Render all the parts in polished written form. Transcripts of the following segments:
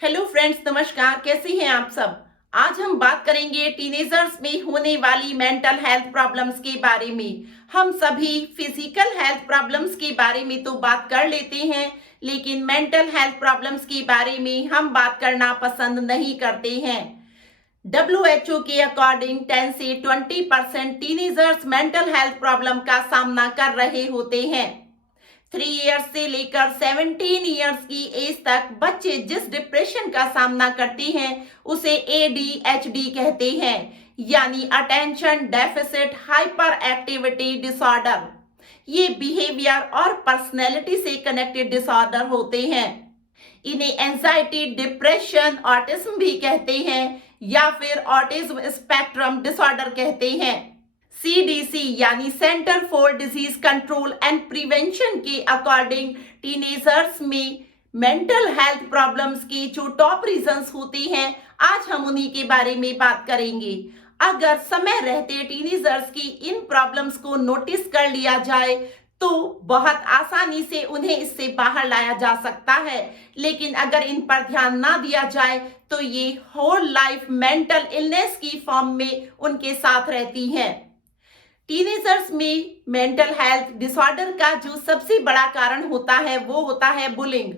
Hello friends, नमस्कार। कैसे हैं आप सब। आज हम बात करेंगे टीनेजर्स में होने वाली मेंटल हेल्थ प्रॉब्लम्स के बारे में। हम सभी फिजिकल हेल्थ प्रॉब्लम्स के बारे में तो बात कर लेते हैं, लेकिन मेंटल हेल्थ प्रॉब्लम्स के बारे में हम बात करना पसंद नहीं करते हैं। WHO के अकॉर्डिंग 10 से 20% टीनेजर्स मेंटल हेल्थ प्रॉब्लम का सामना कर रहे होते हैं। 3 इयर्स से लेकर 17 इयर्स की एज तक बच्चे जिस डिप्रेशन का सामना करते हैं उसे ADHD कहते हैं, यानी attention deficit hyper activity disorder. ये बिहेवियर और पर्सनैलिटी से कनेक्टेड डिसऑर्डर होते हैं। इन्हें एंजाइटी, डिप्रेशन, ऑटिज्म भी कहते हैं या फिर ऑटिज्म स्पेक्ट्रम डिसऑर्डर कहते हैं। CDC यानी centre for disease control and prevention के अकॉर्डिंग टीनेजर्स में मेंटल हेल्थ प्रॉब्लम्स के जो टॉप रीजंस होते हैं, आज हम उन्हीं के बारे में बात करेंगे। अगर समय रहते टीनेजर्स की इन प्रॉब्लम्स को नोटिस कर लिया जाए तो बहुत आसानी से उन्हें इससे बाहर लाया जा सकता है, लेकिन अगर इन पर ध्यान ना दिया जाए तो ये होल लाइफ मेंटल इलनेस की फॉर्म में उनके साथ रहती हैं। टीनेजर्स में मेंटल हेल्थ डिसऑर्डर का जो सबसे बड़ा कारण होता है वो होता है बुलिंग।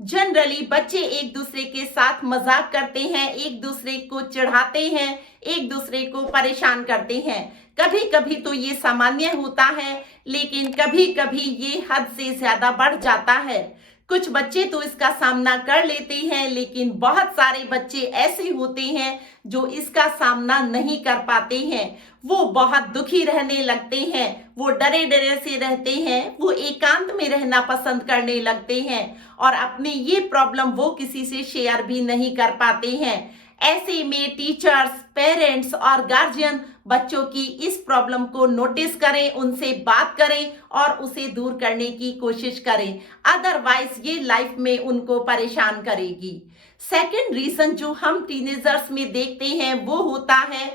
जनरली बच्चे एक दूसरे के साथ मजाक करते हैं, एक दूसरे को चिढ़ाते हैं, एक दूसरे को परेशान करते हैं। कभी कभी तो ये सामान्य होता है, लेकिन कभी कभी ये हद से ज्यादा बढ़ जाता है। कुछ बच्चे तो इसका सामना कर लेते हैं, लेकिन बहुत सारे बच्चे ऐसे होते हैं जो इसका सामना नहीं कर पाते हैं। वो बहुत दुखी रहने लगते हैं, वो डरे डरे से रहते हैं, वो एकांत में रहना पसंद करने लगते हैं और अपनी ये प्रॉब्लम वो किसी से शेयर भी नहीं कर पाते हैं। ऐसे में टीचर्स, पेरेंट्स और गार्जियन बच्चों की इस प्रॉब्लम को नोटिस करें, उनसे बात करें और उसे दूर करने की कोशिश करें, अदरवाइज ये लाइफ में उनको परेशान करेगी। सेकंड रीजन जो हम टीनेजर्स में देखते हैं वो होता है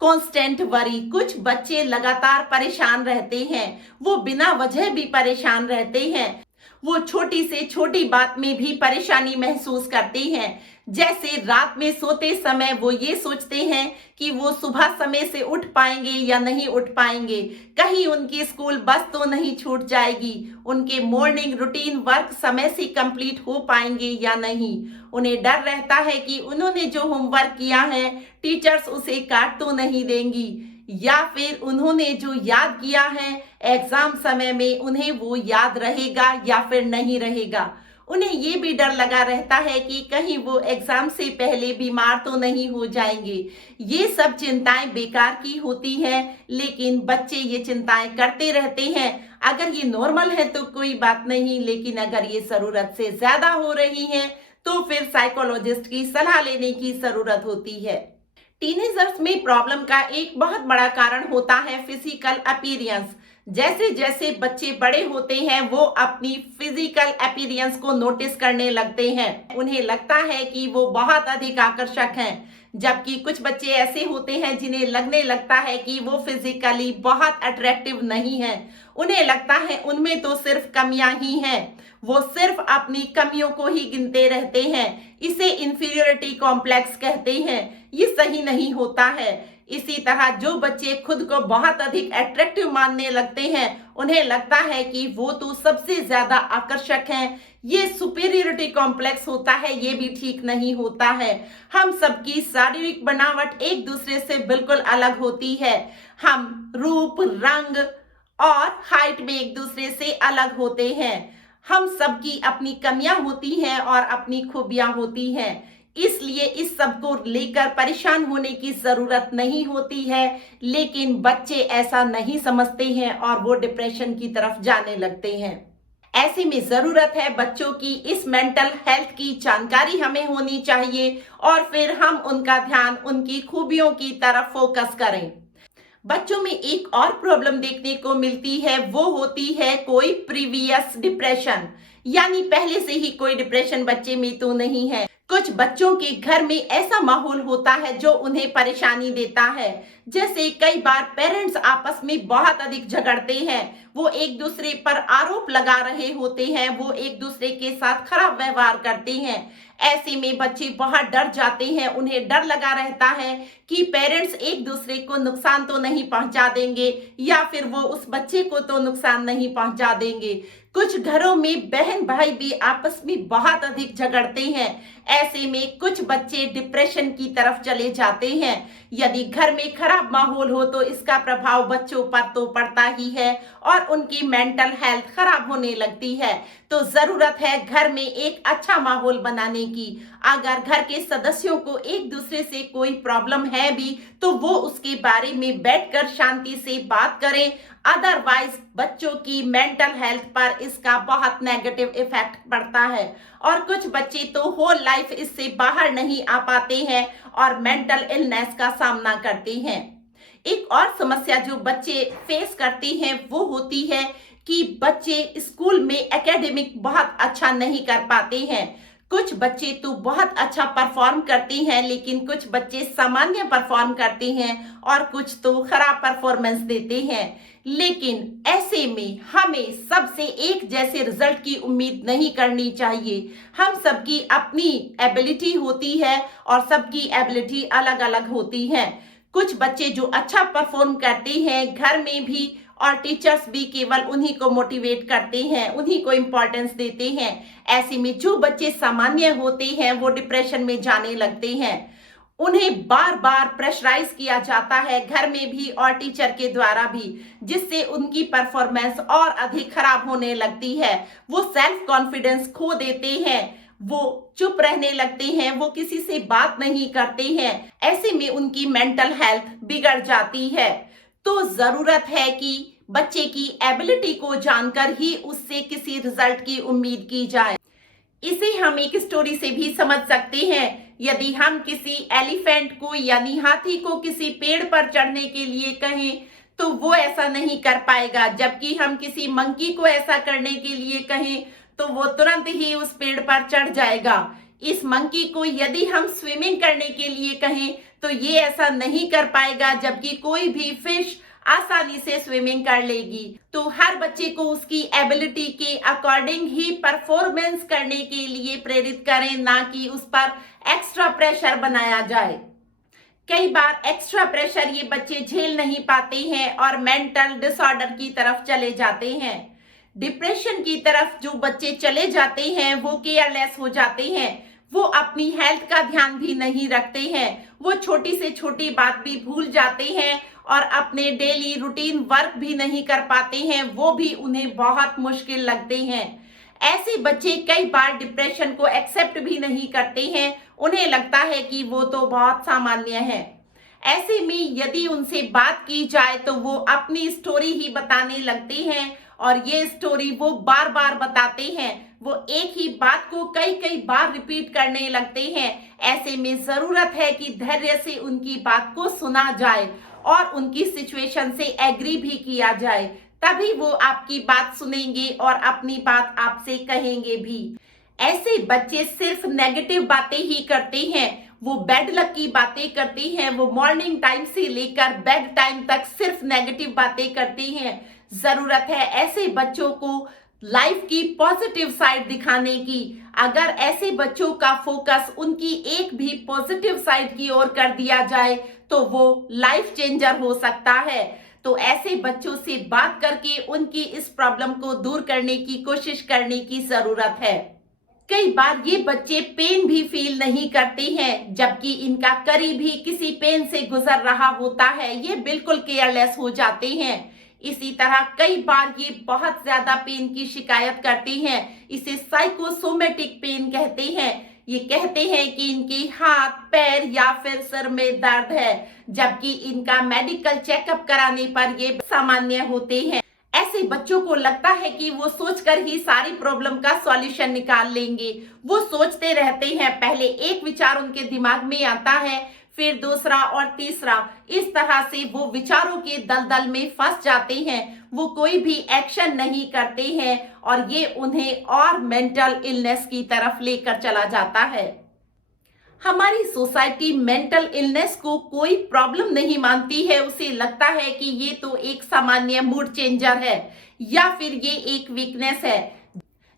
कांस्टेंट वरी। कुछ बच्चे लगातार परेशान रहते हैं, वो बिना वजह भी परेशान रहते हैं। वो छोटी से छोटी बात में भी परेशानी महसूस करते हैं। जैसे रात में सोते समय वो ये सोचते हैं कि वो सुबह समय से उठ पाएंगे या नहीं उठ पाएंगे, कहीं उनकी स्कूल बस तो नहीं छूट जाएगी, उनके मॉर्निंग रूटीन वर्क समय से कंप्लीट हो पाएंगे या नहीं। उन्हें डर रहता है कि उन्होंने जो होमवर्क किया है टीचर्स उसे काट तो नहीं देंगी, या फिर उन्होंने जो याद किया है एग्जाम समय में उन्हें वो याद रहेगा या फिर नहीं रहेगा। उन्हें ये भी डर लगा रहता है कि कहीं वो एग्जाम से पहले बीमार तो नहीं हो जाएंगे। ये सब चिंताएं बेकार की होती हैं, लेकिन बच्चे ये चिंताएं करते रहते हैं। अगर ये नॉर्मल है तो कोई बात नहीं, लेकिन अगर ये जरूरत से ज्यादा हो रही है तो फिर साइकोलॉजिस्ट की सलाह लेने की जरूरत होती है। टीनेजर्स में प्रॉब्लम का एक बहुत बड़ा कारण होता है फिजिकल अपीयरेंस। जैसे जैसे बच्चे बड़े होते हैं वो अपनी फिजिकल अपीयरेंस को नोटिस करने लगते हैं। उन्हें लगता है कि वो बहुत अधिक आकर्षक हैं, जबकि कुछ बच्चे ऐसे होते हैं जिन्हें लगने लगता है कि वो फिजिकली बहुत अट्रैक्टिव नहीं है। उन्हें लगता है उनमें तो सिर्फ कमियां ही हैं, वो सिर्फ अपनी कमियों को ही गिनते रहते हैं। इसे इंफीरियोरिटी कॉम्प्लेक्स कहते हैं। ये सही नहीं होता है। इसी तरह जो बच्चे खुद को बहुत अधिक अट्रैक्टिव मानने लगते हैं, उन्हें लगता है कि वो तो सबसे ज्यादा आकर्षक हैं। ये सुपीरियरिटी कॉम्प्लेक्स होता है, ये भी ठीक नहीं होता है। हम सबकी शारीरिक बनावट एक दूसरे से बिल्कुल अलग होती है। हम रूप, रंग और हाइट में एक दूसरे से अलग होते हैं। हम सबकी अपनी कमियां होती हैं और अपनी खूबियां होती हैं। इसलिए इस सब को लेकर परेशान होने की जरूरत नहीं होती है, लेकिन बच्चे ऐसा नहीं समझते हैं और वो डिप्रेशन की तरफ जाने लगते हैं। ऐसे में जरूरत है बच्चों की इस मेंटल हेल्थ की जानकारी हमें होनी चाहिए और फिर हम उनका ध्यान उनकी खूबियों की तरफ फोकस करें। बच्चों में एक और प्रॉब्लम देखने को मिलती है, वो होती है कोई प्रीवियस डिप्रेशन, यानी पहले से ही कोई डिप्रेशन बच्चे में तो नहीं है। कुछ बच्चों के घर में ऐसा माहौल होता है जो उन्हें परेशानी देता है। जैसे कई बार पेरेंट्स आपस में बहुत अधिक झगड़ते हैं, वो एक दूसरे पर आरोप लगा रहे होते हैं, वो एक दूसरे के साथ खराब व्यवहार करते हैं। ऐसे में बच्चे बहुत डर जाते हैं, उन्हें डर लगा रहता है कि पेरेंट्स एक दूसरे को नुकसान तो नहीं पहुंचा देंगे या फिर वो उस बच्चे को तो नुकसान नहीं पहुंचा देंगे। कुछ घरों में बहन भाई भी आपस में बहुत अधिक झगड़ते हैं। ऐसे में कुछ बच्चे डिप्रेशन की तरफ चले जाते हैं। यदि घर में खराब माहौल हो तो इसका प्रभाव बच्चों पर तो पड़ता ही है और उनकी मेंटल हेल्थ खराब होने लगती है। तो जरूरत है घर में एक अच्छा माहौल बनाने की। अगर घर के सदस्यों को एक दूसरे से कोई प्रॉब्लम है भी तो वो उसके बारे में बैठकर शांति से बात करें। अदरवाइज बच्चों की मेंटल हेल्थ पर इसका बहुत नेगेटिव इफेक्ट पड़ता है और कुछ बच्चे तो होल लाइफ इससे बाहर नहीं आ पाते हैं और मेंटल इलनेस का सामना करते हैं। एक और समस्या जो बच्चे फेस करते हैं वो होती है कि बच्चे स्कूल में एकेडमिक बहुत अच्छा नहीं कर पाते हैं। कुछ बच्चे तो बहुत अच्छा परफॉर्म करते हैं लेकिन कुछ बच्चे सामान्य परफॉर्म करते हैं और कुछ तो खराब परफॉर्मेंस देते हैं। लेकिन ऐसे में हमें सबसे एक जैसे रिजल्ट की उम्मीद नहीं करनी चाहिए। हम सबकी अपनी एबिलिटी होती है और सबकी एबिलिटी अलग अलग होती है। कुछ बच्चे जो अच्छा परफॉर्म करते हैं घर में भी और टीचर्स भी केवल उन्हीं को मोटिवेट करते हैं, उन्हीं को इम्पोर्टेंस देते हैं। ऐसे में जो बच्चे सामान्य होते हैं वो डिप्रेशन में जाने लगते हैं। उन्हें बार बार प्रेशराइज किया जाता है घर में भी और टीचर के द्वारा भी, जिससे उनकी परफॉर्मेंस और अधिक खराब होने लगती है। वो सेल्फ कॉन्फिडेंस खो देते हैं, वो चुप रहने लगते हैं, वो किसी से बात नहीं करते हैं। ऐसे में उनकी मेंटल हेल्थ बिगड़ जाती है। तो जरूरत है कि बच्चे की एबिलिटी को जानकर ही उससे किसी रिजल्ट की उम्मीद की जाए। इसे हम एक स्टोरी से भी समझ सकते हैं। यदि हम किसी एलिफेंट को यानी हाथी को किसी पेड़ पर चढ़ने के लिए कहें तो वो ऐसा नहीं कर पाएगा, जबकि हम किसी मंकी को ऐसा करने के लिए कहें तो वो तुरंत ही उस पेड़ पर चढ़ जाएगा। इस मंकी को यदि हम स्विमिंग करने के लिए कहें तो ये ऐसा नहीं कर पाएगा, जबकि कोई भी फिश आसानी से स्विमिंग कर लेगी। तो हर बच्चे को उसकी एबिलिटी के अकॉर्डिंग ही परफॉर्मेंस करने के लिए प्रेरित करें, ना कि उस पर एक्स्ट्रा प्रेशर बनाया जाए। कई बार एक्स्ट्रा प्रेशर ये बच्चे झेल नहीं पाते हैं और मेंटल डिसऑर्डर की तरफ चले जाते हैं। डिप्रेशन की तरफ जो बच्चे चले जाते हैं वो केयरलेस हो जाते हैं, वो अपनी हेल्थ का ध्यान भी नहीं रखते हैं, वो छोटी से छोटी बात भी भूल जाते हैं और अपने डेली रूटीन वर्क भी नहीं कर पाते हैं, वो भी उन्हें बहुत मुश्किल लगते हैं। ऐसे बच्चे कई बार डिप्रेशन को एक्सेप्ट भी नहीं करते हैं, उन्हें लगता है कि वो तो बहुत सामान्य है। ऐसे में यदि उनसे बात की जाए तो वो अपनी स्टोरी ही बताने लगते हैं और ये स्टोरी वो बार बार बताते हैं, वो एक ही बात को कई कई बार रिपीट करने लगते हैं। ऐसे में जरूरत है कि धैर्य से उनकी बात को सुना जाए और उनकी सिचुएशन से एग्री भी किया जाए, तभी वो आपकी बात सुनेंगे और अपनी बात आपसे कहेंगे भी। ऐसे बच्चे सिर्फ नेगेटिव बातें ही करते हैं, वो बैड लक की बातें करते हैं, वो मॉर्निंग टाइम से लेकर बेड टाइम तक सिर्फ नेगेटिव बातें करते हैं। जरूरत है ऐसे बच्चों को लाइफ की पॉजिटिव साइड दिखाने की। अगर ऐसे बच्चों का फोकस उनकी एक भी पॉजिटिव साइड की ओर कर दिया जाए तो वो लाइफ चेंजर हो सकता है। तो ऐसे बच्चों से बात करके उनकी इस प्रॉब्लम को दूर करने की कोशिश करने की जरूरत है। कई बार ये बच्चे पेन भी फील नहीं करते हैं, जबकि इनका करीब ही किसी पेन से गुजर रहा होता है, ये बिल्कुल केयरलेस हो जाते हैं। इसी तरह कई बार ये बहुत ज्यादा पेन की शिकायत करते हैं, इसे साइकोसोमेटिक पेन कहते हैं। ये कहते हैं कि इनके हाथ पैर या फिर सिर में दर्द है, जबकि इनका मेडिकल चेकअप कराने पर ये सामान्य होते हैं। ऐसे बच्चों को लगता है कि वो सोचकर ही सारी प्रॉब्लम का सॉल्यूशन निकाल लेंगे। वो सोचते रहते हैं, पहले एक विचार उनके दिमाग में आता है, फिर दूसरा और तीसरा, इस तरह से वो विचारों के दलदल में फंस जाते हैं। वो कोई भी एक्शन नहीं करते हैं और ये उन्हें और मेंटल इलनेस की तरफ लेकर चला जाता है। हमारी सोसाइटी मेंटल इलनेस को कोई प्रॉब्लम नहीं मानती है, उसे लगता है कि ये तो एक सामान्य मूड चेंजर है। या फिर ये एक वीकनेस है,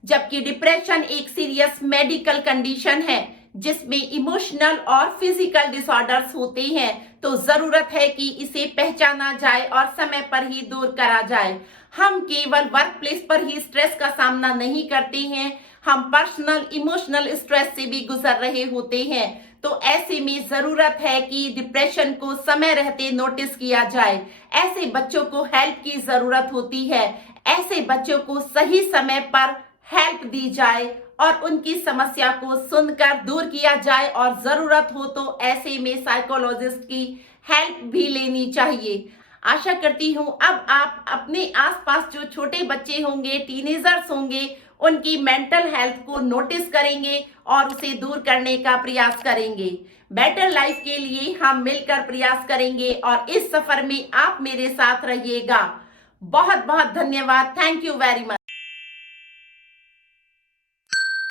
जबकि डिप्रेशन एक सीरियस मेडिकल कंडीशन है जिसमें इमोशनल और फिजिकल डिसऑर्डर्स होते हैं। तो जरूरत है कि इसे पहचाना जाए और समय पर ही दूर करा जाए। हम केवल वर्क प्लेस पर ही स्ट्रेस का सामना नहीं करते हैं, हम पर्सनल इमोशनल स्ट्रेस से भी गुजर रहे होते हैं। तो ऐसे में जरूरत है कि डिप्रेशन को समय रहते नोटिस किया जाए। ऐसे बच्चों को हेल्प की जरूरत होती है। ऐसे बच्चों को सही समय पर हेल्प दी जाए और उनकी समस्या को सुनकर दूर किया जाए, और जरूरत हो तो ऐसे में साइकोलॉजिस्ट की हेल्प भी लेनी चाहिए। आशा करती हूँ अब आप अपने आसपास जो छोटे बच्चे होंगे, टीनेजर्स होंगे, उनकी मेंटल हेल्थ को नोटिस करेंगे और उसे दूर करने का प्रयास करेंगे। बेटर लाइफ के लिए हम मिलकर प्रयास करेंगे और इस सफर में आप मेरे साथ रहिएगा। बहुत बहुत धन्यवाद। Thank you very much.